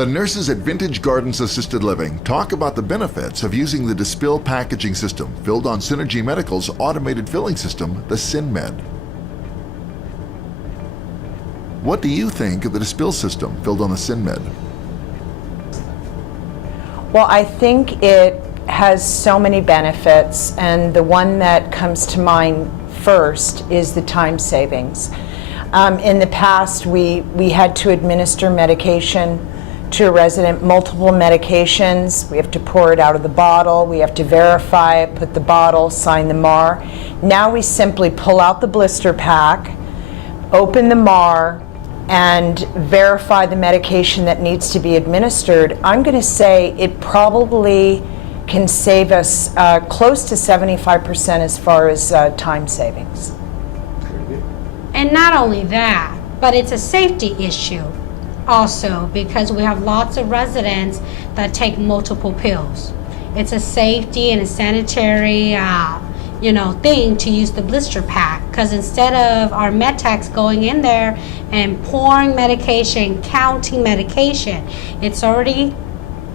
The nurses at Vintage Gardens Assisted Living talk about the benefits of using the Dispill packaging system filled on Synergy Medical's automated filling system, the SynMed. What do you think of the Dispill system filled on the SynMed? Well, I think it has so many benefits, and the one that comes to mind first is the time savings. In the past, we had to administer medication to a resident, multiple medications. We have to pour it out of the bottle, we have to verify it, put the bottle, sign the MAR. Now we simply pull out the blister pack, open the MAR, and verify the medication that needs to be administered. I'm going to say it probably can save us close to 75% as far as time savings. And not only that, but it's a safety issue also, because we have lots of residents that take multiple pills. It's a safety and a sanitary thing to use the blister pack, because instead of our med techs going in there and pouring medication, counting medication, it's already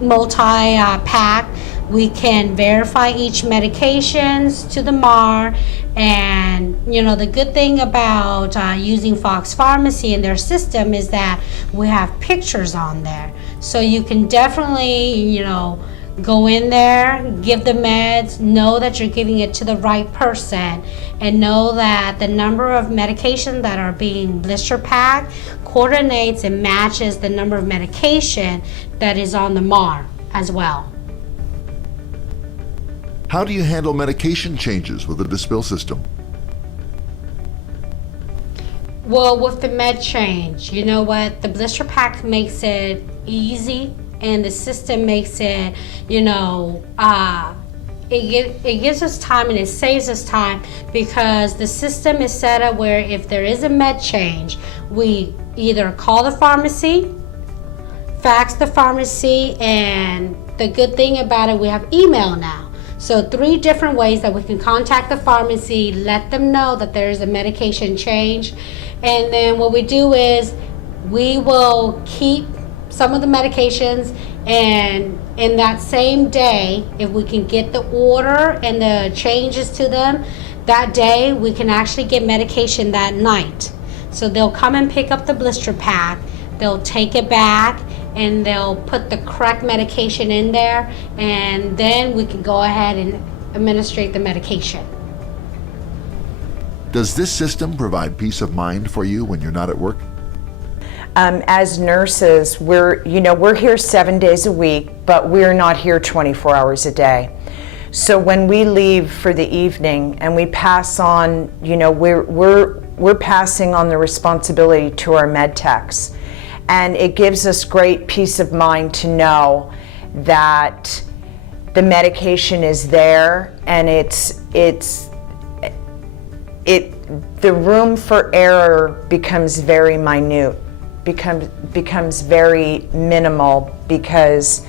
multi-pack. We can verify each medications to the MAR, and the good thing about using Fox Pharmacy in their system is that we have pictures on there, so you can definitely go in there, give the meds, know that you're giving it to the right person, and know that the number of medication that are being blister packed coordinates and matches the number of medication that is on the MAR as well. How do you handle medication changes with the Dispill system? Well, with the med change, you know what? The blister pack makes it easy, and the system makes it, it gives us time and it saves us time, because the system is set up where if there is a med change, we either call the pharmacy, fax the pharmacy, and the good thing about it, we have email now. So 3 different ways that we can contact the pharmacy, let them know that there's a medication change. And then what we do is we will keep some of the medications, and in that same day, if we can get the order and the changes to them that day, we can actually get medication that night. So they'll come and pick up the blister pack, they'll take it back, and they'll put the correct medication in there, and then we can go ahead and administrate the medication. Does this system provide peace of mind for you when you're not at work? As nurses, we're here 7 days a week, but we're not here 24 hours a day. So when we leave for the evening and we pass on, we're passing on the responsibility to our med techs. And it gives us great peace of mind to know that the medication is there, and the room for error becomes very minute, becomes very minimal, because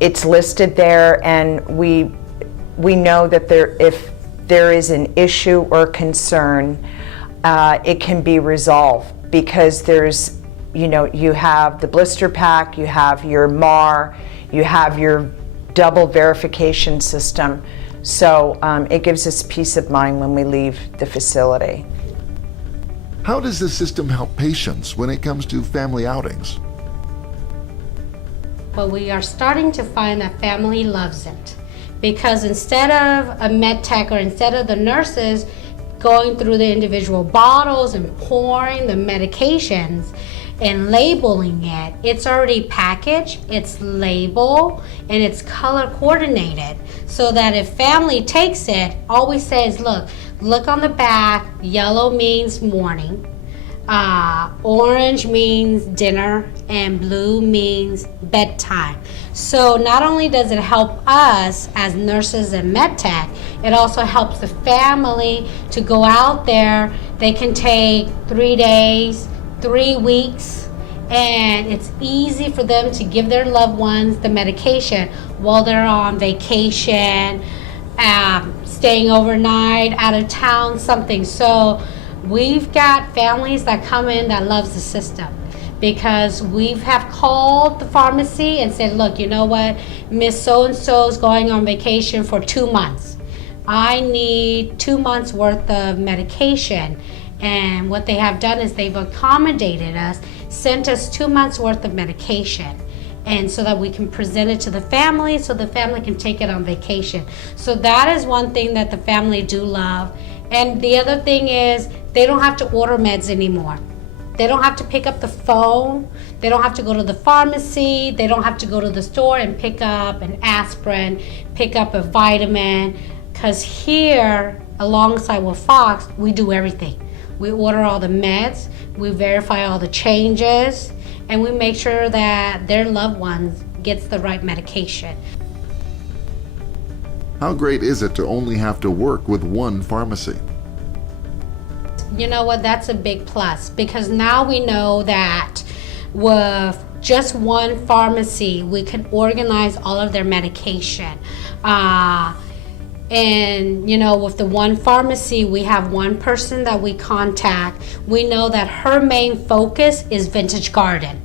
it's listed there, and we know that if there is an issue or concern, it can be resolved, because there's you have the blister pack, you have your MAR, you have your double verification system. So it gives us peace of mind when we leave the facility. How does this system help patients when it comes to family outings? But we are starting to find that family loves it, because instead of a med tech or instead of the nurses going through the individual bottles and pouring the medications and labeling it, it's already packaged, it's labeled, and it's color coordinated, so that if family takes it, all we say is, look on the back, yellow means morning, orange means dinner, and blue means bedtime. So not only does it help us as nurses and med tech, it also helps the family to go out there. They can take 3 days, 3 weeks, and it's easy for them to give their loved ones the medication while they're on vacation, staying overnight, out of town, something. So we've got families that come in that loves the system, because we have called the pharmacy and said, look, you know what, Miss So-and-so is going on vacation for 2 months. I need 2 months worth of medication. And what they have done is they've accommodated us, sent us 2 months worth of medication, and so that we can present it to the family so the family can take it on vacation. So that is one thing that the family do love. And the other thing is they don't have to order meds anymore. They don't have to pick up the phone. They don't have to go to the pharmacy. They don't have to go to the store and pick up an aspirin, pick up a vitamin. Because here, alongside with Fox, we do everything. We order all the meds, we verify all the changes, and we make sure that their loved ones gets the right medication. How great is it to only have to work with one pharmacy? You know what, that's a big plus, because now we know that with just one pharmacy, we can organize all of their medication. And you know, with the one pharmacy, we have one person that we contact. We know that her main focus is Vintage Garden,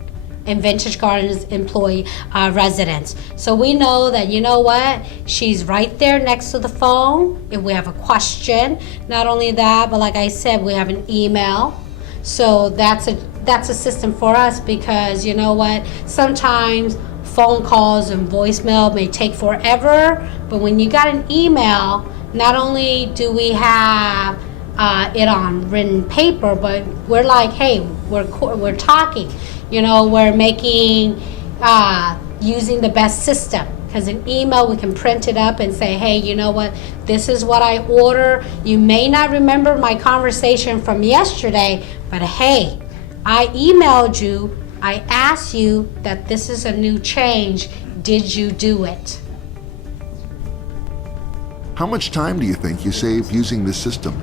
and Vintage Garden's employee residents. So we know that, you know what, she's right there next to the phone if we have a question. Not only that, but like I said, we have an email. So that's a system for us, because you know what, sometimes phone calls and voicemail may take forever, but when you got an email, not only do we have it on written paper, but we're like, hey, we're talking, you know, we're making using the best system. Because in email we can print it up and say, hey, you know what, this is what I order. You may not remember my conversation from yesterday, but hey, I emailed you, I asked you that this is a new change. Did you do it? How much time do you think you save using this system?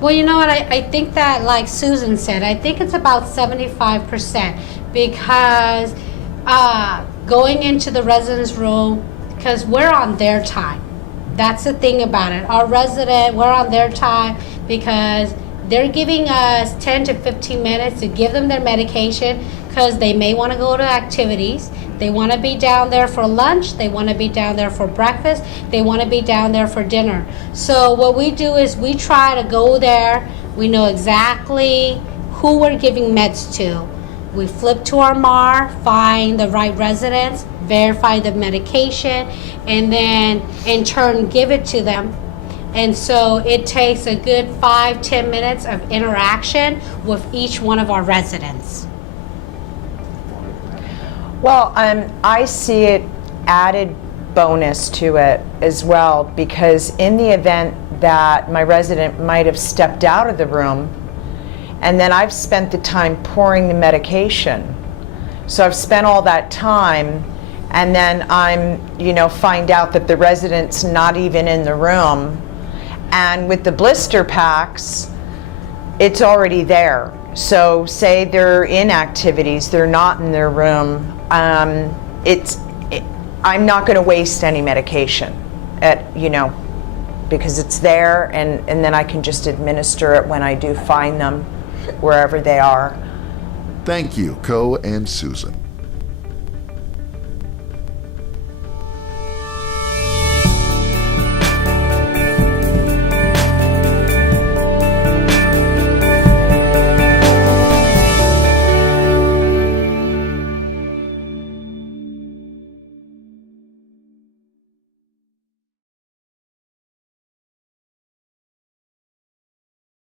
Well, you know what, I think that, like Susan said, I think it's about 75%, because going into the residence room, because we're on their time. That's the thing about it. Our resident, we're on their time, because they're giving us 10 to 15 minutes to give them their medication, because they may want to go to activities. They want to be down there for lunch. They want to be down there for breakfast. They want to be down there for dinner. So what we do is we try to go there. We know exactly who we're giving meds to. We flip to our MAR, find the right residents, verify the medication, and then in turn give it to them. And so it takes a good 5-10 minutes of interaction with each one of our residents. Well, I see it added bonus to it as well, because in the event that my resident might have stepped out of the room, and then I've spent the time pouring the medication. So I've spent all that time, and then I'm, find out that the resident's not even in the room. And with the blister packs, it's already there. So say they're in activities, they're not in their room, I'm not going to waste any medication, because it's there, and then I can just administer it when I do find them, wherever they are. Thank you, Co and Susan.